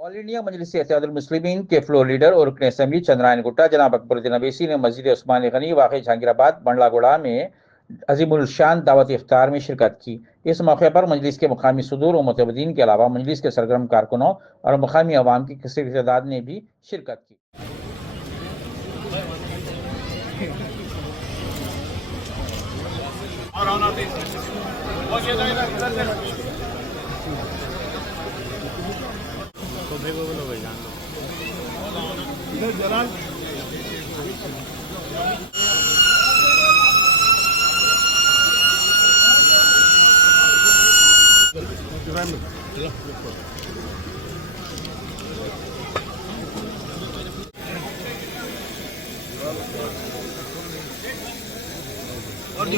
All India मजलिस इत्तेहादुल मुस्लिमीन के floor leader और रुकन असेंबली चंद्रायन गुट्टा जनाब अकबरुद्दीन ओवैसी ने मस्जिद उस्मान गनी वाक़ई जहांगीराबाद बंडलागुड़ा में अजीमुल शान दावत इफ्तार में शिरकत की। इस मौके पर मजलिस के मुकामी सदूर और मुतवद्दीन के अलावा मजलिस के सरगर्म कारकुनों और मुकामी अवाम की कसीर तादाद ने भी शिरकत की। और